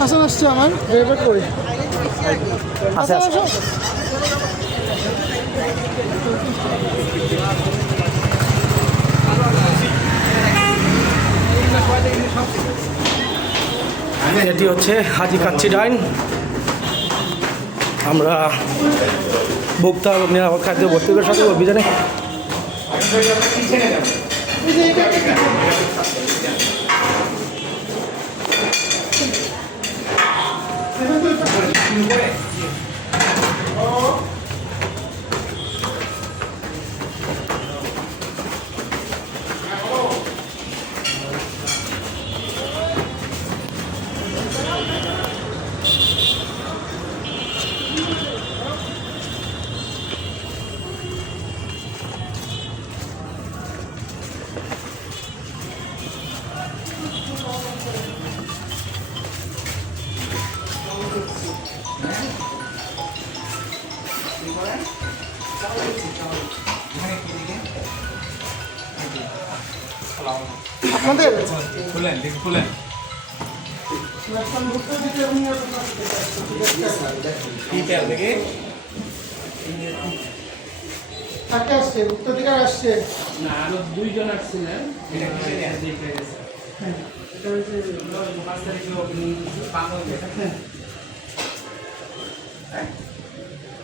হাসান আসছে আমার ড্রাইভার কই আচ্ছা হাসান আসো এটি হচ্ছে হাজি কাচ্চি ডাইন। আমরা ভোক্তা এবং নিরাপদ খাদ্য ভর্তুকের সাথে অভিযানে আপনাদের খুলেন কাকে আসছে উত্তরাধিকার আসছে না আরো দুইজন আসছিলেন এটা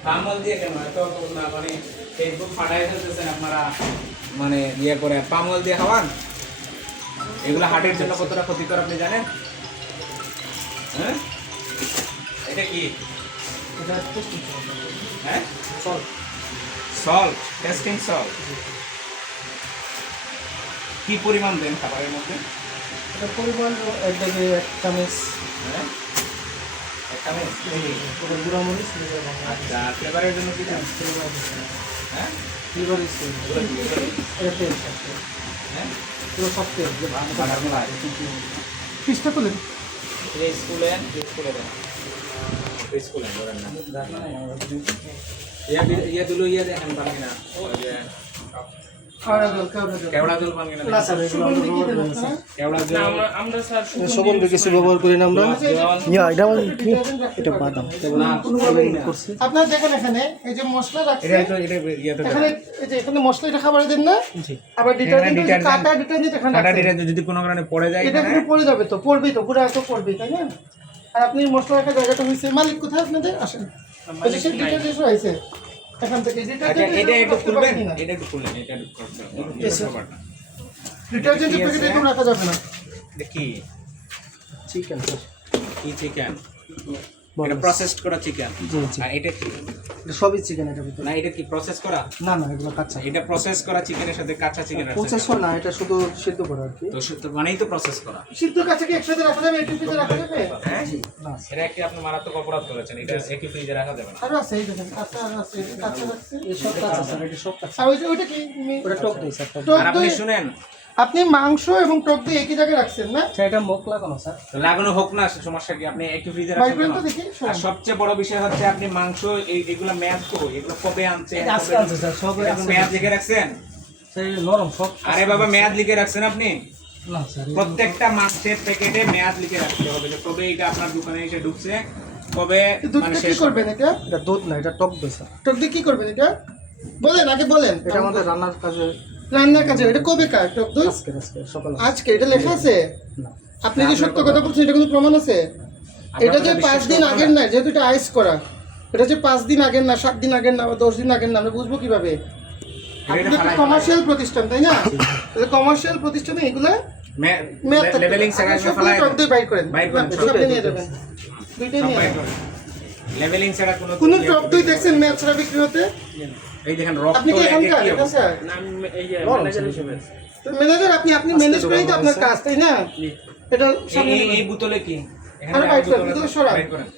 পামল দিয়ে কেন এত মানে ফেসবুক ফাটাই ফেলতেছেন আপনারা মানে ইয়ে করে পামল দিয়ে খাওয়ান এগুলো হার্টের জন্য কতটা ক্ষতিকর আপনি জানেন হ্যাঁ এটা কি হ্যাঁ সল্ট টেস্টিং সল্ট কি পরিমাণ দেন খাবারের মধ্যে এটা পরিমাণ একদিকে এক চামচ হ্যাঁ এক চামচ গুঁড়া মরিচ আচ্ছা ফ্লেভারের জন্য কি দেন হ্যাঁ লিভার এটা তেল হ্যাঁ পুরো সব তেল বাটারগুলো পিসটা খুলেন স্কুলে দেন স্কুলে ধরেন না ইয়া দিলো ইয়া দেখেন পারবি না কেওড়া জল পান কিনা কেওড়া জল আমরা স্যার সবল কিছু ব্যবহার করি না আমরা। এটা কি এটা বাদাম আপনারা দেখেন এখানে এই যে মশলা রাখছে এটা ইয়া তো এখানে এই যে এখানে মশলা এটা খাবারে দেন না আবার ডিটারজেন্ট কাটা ডিটারজেন্ট এখানে কাটা রাখছে। ডিটা যদি কোনো কারণে পড়ে যায় এটা এখানে পড়ে যাবে তো পড়বেই তো পুরো এত পড়বেই তাই না আর আপনি মশলা রাখার জায়গাটা হয়েছে মালিক কোথায় আপনাদের আসেন সে ডিটারজেন্ট হয়েছে এখান থেকে আচ্ছা এটা একটু খুলবেন এটা একটু খুলবেন এটা একটু করতে ডিটারজেন্টের প্যাকেটে এরকম রাখা যাবে না দেখি চিকেন কি চিকেন এটা প্রসেসড করা চিকেন আর এটা কি এটা সবই চিকেন এটা ভিতরে না এটা কি প্রসেস করা না না এগুলো কাঁচা এটা প্রসেস করা চিকেনের সাথে কাঁচা চিকেন আছে প্রসেস না এটা শুধু সিদ্ধ করা আর কি। তো মানেই তো প্রসেস করা সিদ্ধ কাছে কি একসাথে রাখা যাবে একটু ফ্রিজে রাখা যাবে হ্যাঁ না এটা কি আপনি মারাত্মক অপরাধ করেছেন এটা একই ফ্রিজে রাখা যাবে না আরো আছে এই দেখেন কাঁচা আর আছে এটা কাঁচা রাখছে এই সব কাঁচা স্যার এটা সব কাঁচা আর ওইটা কি ওটা টক দই স্যার টক টক আর আপনি দই শুনেন আপনি মাংস এবং টক দই একই জায়গায় রাখছেন না দই এটা মুখ লাগানো স্যার তো লাগানো হোক না সমস্যা কি আপনি একই ফ্রিজে বাইক রাখেন তো দেখি আর সবচেয়ে বড় বিষয় হচ্ছে আপনি মাংস এগুলো ম্যাচ করো এগুলো কবে আনছে আজকে আনছে স্যার সব মেয়াদ লিখে রাখছেন স্যার নরম সব আরে বাবা মেয়াদ লিখে রাখছেন আপনি না স্যার প্রত্যেকটা মাছের প্যাকেটে মেয়াদ লিখে রাখতে হবে যে কবে এটা আপনার দোকানে এসে ঢুকছে কবে দুধটা মানে কি শেষ করবেন এটা এটা দুধ না এটা টক দই স্যার টক দই কি করবেন এটা বলেন আগে বলেন এটা আমাদের রান্নার কাজে রান্নার কাছে এটা কবে কার টক দই আজকে সকালে আজকে এটা লেখা আছে না আপনি যে সত্য কথা বলছেন এটা কোনো প্রমাণ আছে এটা যে 5 দিন আগের না যেহেতু এটা আইস করা এটা যে 5 দিন আগের না 7 দিন আগের না বা 10 দিন আগের না আমরা বুঝবো কিভাবে আপনি একটা কমার্শিয়াল প্রতিষ্ঠান তাই না এটা কমার্শিয়াল প্রতিষ্ঠানে এগুলা লেভেলিং সেকশন ফেলায় টক দই বাইর করেন বাইর করেন, সামনে নিয়ে যাবেন দুইটাই নিয়ে যাবেন। লেভেলিং ছাড়া কোনো কোনো টক দই দেখছেন মেয়াদ ছাড়া বিক্রি হতে এই দেখেন রক্ত আপনি কি এখানকার একই এটা স্যার এই যে ম্যানেজার হিসেবে তো ম্যানেজার আপনি ম্যানেজ করেই তো আপনার কাজ তাই না এটা সামনে এই বোতলে কি এখানে আরে বাইর করেন বোতলে সরান বাইর করেন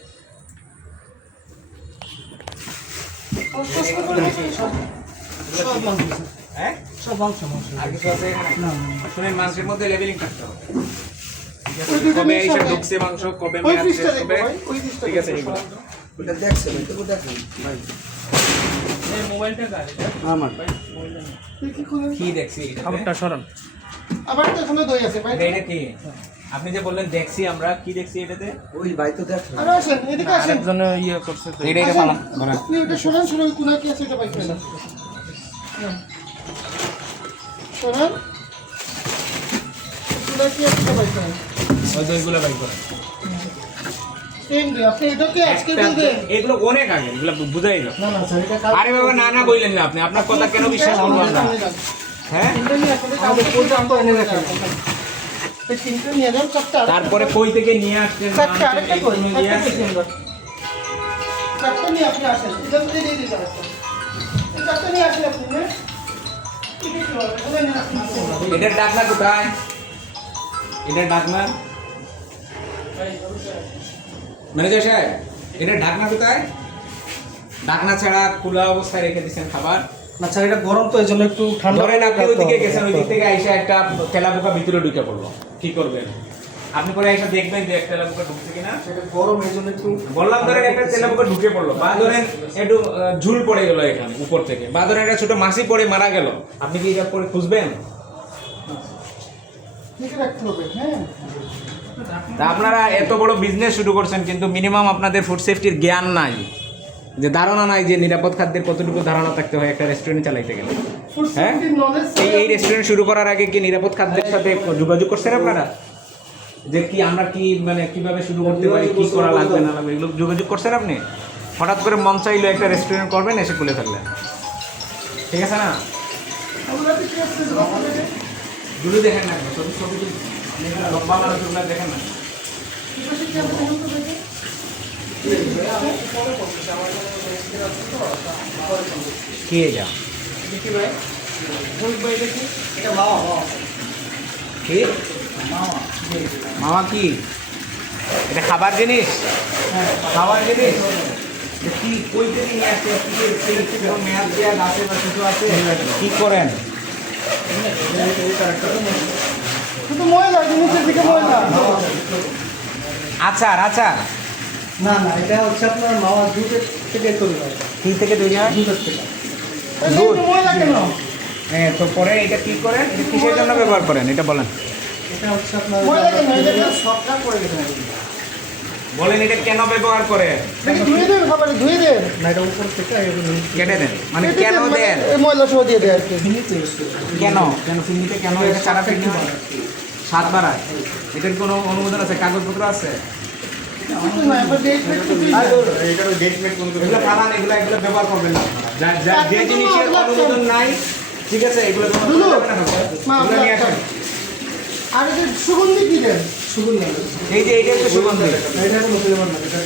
সব মাংস হ্যাঁ সব মাংস আর কিছু আছে এখানে না শুনেন মাংসের মধ্যে লেভেলিং থাকতে হবে ওই দুটো কবে মিক্স এসে হবে। ঢুকছে মাংস কবে ওই মেয়াদ পিসটা শেষ দেখো হবে ভাই ওই পিসটা ঠিক আছে এগুলো এটা দেখছেন এটা দেখেন ভাই এই মোবাইলটা কার আমার তুই কি খুলেন কি দেখছি খাবারটা সরান আবার তো এখানে দই আছে ভাই এটা কি আপনি যে বললেন দেখছি আমরা কি দেখছি এটাতে ওই ভাই তো দেখ আরে আসেন এদিকে আসেন আরেকজন ইয়ে করছে তো এটা আসেন। ফালান বলেন আপনি এটা শোনান শোনান কোনা কি আছে এটা পাইছেন শোনান কোনা কি আছে এটা পাইছেন ওই যে ওইগুলো বাই করেন সেম ডে আপনি এটা কি আজকে বলবেন এগুলো অনেক আগে এগুলো বুঝাই গেল না না স্যার এটা কাল আরে বাবা না না বললেন না আপনি আপনার কথা কেন বিশ্বাস করবো আমরা হ্যাঁ তিনটা নিয়ে আসলে কালকে পর্যন্ত এনে রাখেন এই তিনটা নিয়ে যান চারটা তারপরে কই থেকে নিয়ে আসছেন না চারটা আনছেন, আরেকটা কই এইগুলো নিয়ে আসছেন। চারটা নিয়ে আপনি আসেন এটা দিয়ে দিয়ে দিতে হবে চারটা নিয়ে আসেন আপনি না এটা কি হবে বলেন না আপনি এটার ডাকনা কোথায় এটার ডাকনা ম্যানেজার সাহেব এটার ঢাকনা কোথায় ঢাকনা ছাড়া খোলা অবস্থায় রেখে দিচ্ছেন খাবার না স্যার এটা গরম তো এই জন্য একটু ঠান্ডা ধরেন আপনি ওইদিকে গেছেন ওই দিক থেকে আইসা একটা তেলা পোকা ভিতরে ঢুকে পড়লো কি করবেন আপনি পরে আইসা দেখবেন যে একটা তেলা পোকা ঢুকছে কিনা এটা গরম এই জন্য একটু বললাম ধরেন একটা তেলা পোকা ঢুকে পড়লো বা ধরেন একটু ঝুল পড়ে গেল এখানে উপর থেকে বা ধরেন একটা ছোট মাছি পড়ে মারা গেল আপনি কি এটা পরে খুঁজবেন ঠিক রাখতে হবে হ্যাঁ তা আপনারা এত বড় বিজনেস শুরু করছেন কিন্তু মিনিমাম আপনাদের ফুড সেফটির জ্ঞান নাই যে ধারণা নাই যে নিরাপদ খাদ্যের কতটুকু ধারণা থাকতে হয় একটা রেস্টুরেন্ট চালাইতে গেলে ফুড হ্যাঁ সেফটি নলেজ এই রেস্টুরেন্ট শুরু করার আগে কি নিরাপদ খাদ্যের সাথে যোগাযোগ করছেন আপনারা যে কি আমরা কি মানে কিভাবে শুরু করতে পারি কি করা লাগবে না লাগবে এগুলো যোগাযোগ করছেন আপনি হঠাৎ করে মন চাইলো একটা রেস্টুরেন্ট করবেন এসে খুলে ফেললেন ঠিক আছে না আমরা তো কি আসছে দুটো দেখেন না ছবি ছবি লম্বা মানুষগুলো দেখেন না কি পাশে কি আছে দেখুন তো দেখে কি এটা দেখি ভাই বল ভাই দেখি এটা মামা কি মামা কি এটা খাবার জিনিস খাবার জিনিস এটা কি কই থেকে নিয়ে আসছে কি কোনো মেয়াদ দেওয়া আছে বা কিছু আছে কি করেন শুধু ময়লা জিনিসের দিকে ময়লা আচার আচার না না এটা হচ্ছে আপনার মামা দুধের থেকে তৈরি হয় কি থেকে তৈরি হয় দুধের থেকে দুধ ময়লা কেন হ্যাঁ তো পরে এটা কি করেন এটা কিসের জন্য ব্যবহার করেন এটা বলেন এটা হচ্ছে আপনার ময়লা কেন এটা সবটা করে গেছে বলেন এটা কেন ব্যবহার করে দেখি ধুয়ে দেন খাবারে ধুয়ে দেন না এটা উপর থেকে কেটে দেন মানে কেন দেন এই ময়লা সহ দিয়ে দেয় আর কি কেন কেন ফিরনিতে কেন এটা সারা ফিরনি স্বাদ বাড়ায় এটার কোনো অনুমোদন আছে কাগজপত্র আছে কিছু না আমরা ডেট ফেট কিছুই না এটার ডেট মেট কোন এগুলো ফালান এগুলো এগুলো ব্যবহার করবেন না আপনারা। যে জিনিসের অনুমোদন নাই ঠিক আছে এগুলো ব্যবহার দুলু, করবেন না মা, এগুলো নিয়ে আসেন আর এই যে সুগন্ধি কি দেন সুগন্ধি না এই যে এইটা হচ্ছে সুগন্ধি এটা কোনো ফ্লেভার না এটা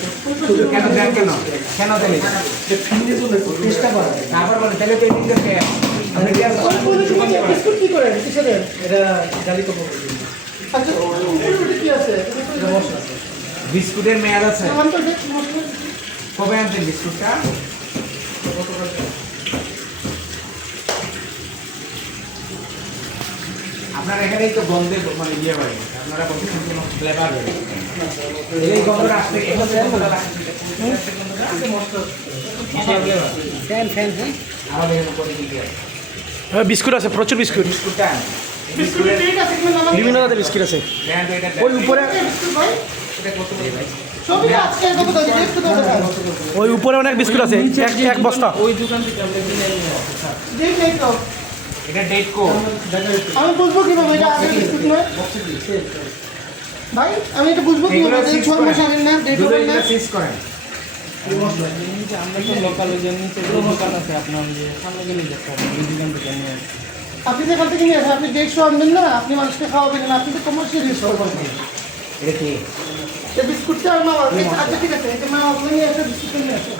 কেন দেন কেন কেন দেন এটা? ফিরনি জন্য চেষ্টা করা তারপর বলেন তাহলে তো এই জিনিসটা খেয়ে আপনি কি আর সুগন্ধি বানান? বিস্কুট কি করেন কিসে দেন এটা জালি তো আচ্ছা উপরে কি আছে মশলা আছে বিস্কুটের মেয়াদ আছে সামান তো দেখ মশলা কবে আনছেন বিস্কুটটা আপনার এখানেই তো গন্ধে মানে ইয়ে বাড়ি আপনারা বলছেন কোনো ফ্লেভার বাড়ি এই গন্ধটা আসতে এখন ফ্যান ফ্যান আমাদের এখানে করে দিতে হবে বিস্কুট আছে প্রচুর বিস্কুট বিস্কুটটা বিস্কুটের ডেট আছে কিনা নাম বিভিন্ন জাতের বিস্কুট আছে দেন তো এটা ওই উপরে বিস্কুট ভাই এটা কত করে ভাই সবই আজকে কত দাম ডেট কত দাম ওই উপরে অনেক বিস্কুট আছে এক বস্তা ডেট নেই তো এটা ডেট কোড আমি বুঝবো কিভাবে এটা আগের বিস্কুট না ভাই আমি এটা বুঝবো এগুলো কিভাবে সিজ 6 মাস করেন আগের না ডেট দুটো হবে না এগুলো সিজ করেন আমরা তো লোকাল যে নিচে যে দোকান আছে আপনার যে সামনে গেলে দেখতে হবে ওই দোকান থেকে নিয়ে আসি। আপনি যেখান থেকে নিয়ে আসেন আপনি ডেট শো আনবেন না আপনি মানুষকে খাওয়াবেন না আপনি তো কমার্শিয়াল ইউজ করবেন এটা কি এই বিস্কুটটা আর মা আচ্ছা ঠিক আছে এটা মা ওগুলো নিয়ে আসে বিস্কুট নিয়ে আসে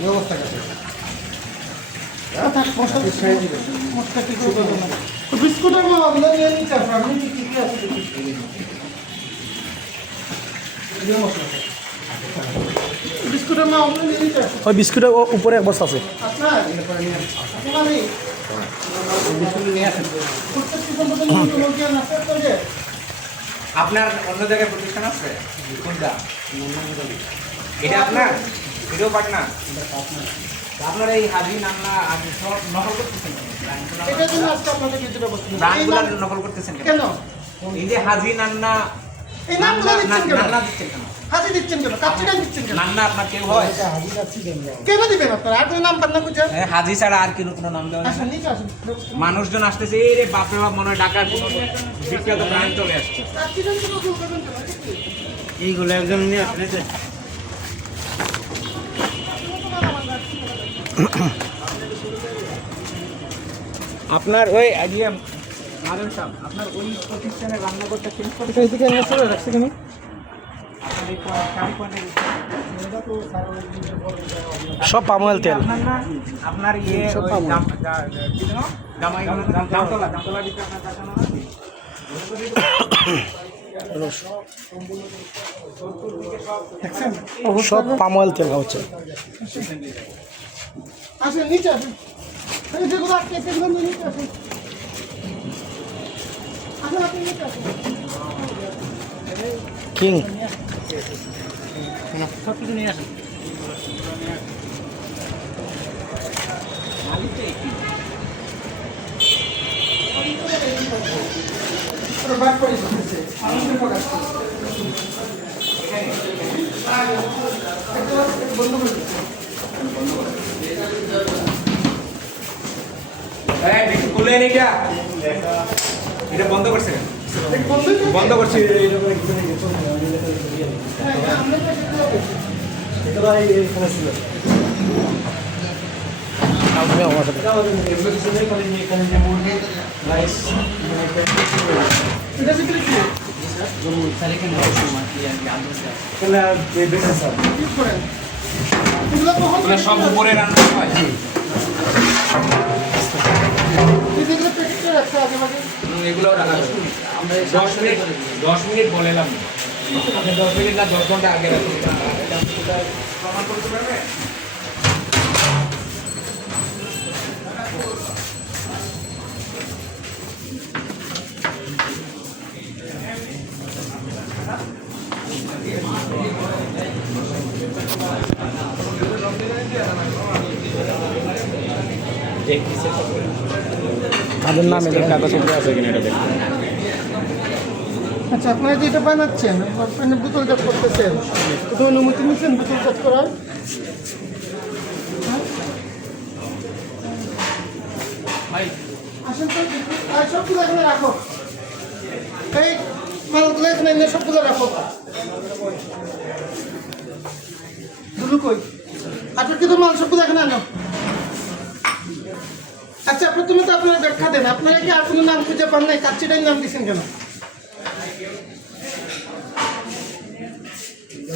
ব্যবস্থা আছে থাক মশলা মশলা কি করবো না তো বিস্কুট আর মা ওগুলো নিয়ে নিতে আসবে আপনি কি কি আছে বিস্কুটের মা ওগুলো নিয়ে নিতে আসবে ওই বিস্কুটের উপরে এক বস্তা আছে আপনার আপনার এই প্রত্যেকটি সম্পদের মধ্যে লোকজন নাস্তা করে আপনার অন্য জায়গায় প্রতিষ্ঠান আছে কোনটা এটা আপনার ভিডিও পার্টনার আপনার এই হাজি নান্না আপনি সব নকল করতেছেন এটার জন্য আজকে আপনাদের কিছুটা বলছি ব্র্যান্ডগুলো নকল করতেছেন কেন এই যে হাজি নান্না এই নামগুলো দিচ্ছেন কেন নান্না দিচ্ছেন কেন হাজি দিচ্ছেন কেন কাচ্চিটা দিচ্ছেন কেন নান্না আপনার কেউ হয় কেন দিবেন আপনারা আর কোনো নাম পান না খুঁজে হ্যাঁ, হাজি ছাড়া আর কোনো নাম দেওয়া যায় না? আসুন নিচে আসুন মানুষজন আসতেছে এই রে বাপরে বাপ মনে হয় ঢাকার কোনো বিখ্যাত ব্র্যান্ড চলে আসছে কাচ্চিটা কোনো কেউ করবেন কেন এটা কি? এইগুলো একজন নিয়ে আসলে আপনার ওই ইয়ে মাদন সাহেব আপনার ওই প্রতিষ্ঠানের রান্নাঘরটা চেঞ্জ করে এটা এদিকে এনে চলে রাখছে কেন আপনার এই শাড়ি পয়েন্টের সব পাম অয়েল তেল আপনার না আপনার ইয়ে ওই কি জানো জামতলা দিকে আপনার দেখানো না সব পাম অয়েল তেল হচ্ছে আসুন নিচে আসুন এই যেগুলো আটকে সেগুলো নিয়ে নিচে আসুন আসুন আপনি নিচে আসুন কিং সব কিছু নিয়ে আসেন পুরো বাদ করে দিতেছে আনন্দের প্রকাশ বন্ধ করে দিচ্ছে এই দেখি খুলে নি क्या এটা বন্ধ করছে কেন? বন্ধ করছি এটা বিক্রি কি কি করেন এগুলো কখন এগুলো সব উপরে রান্না হয় এগুলো প্যাকেট করে রাখছে আগে ভাগে এগুলো রাখা যাবে। 10 মিনিট বলেলাম আপনি 10 মিনিট না 10 ঘন্টা আগে রাখুন এটা আপনি কোথায় প্রমাণ করতে পারবেন তাদের নামে কাগজপত্র আছে কিনা এটা দেখুন আচ্ছা আপনারা যেটা বানাচ্ছেন আপনার বোতলজাত করতেছেন কোথাও অনুমতি নিচ্ছেন বোতলজাত করার আসেন তো আর সবগুলো এখানে রাখো এই মালগুলো এখানে এনে সবগুলো রাখো দুলু কই আপনার কিন্তু মাল সবগুলো এখানে আনো আচ্ছা প্রথমে তো আপনারা ব্যাখ্যা দেন আপনারা কি আর কোনো নাম খুঁজে পান নাই কাচ্চিটাই নাম দিয়েছেন কেন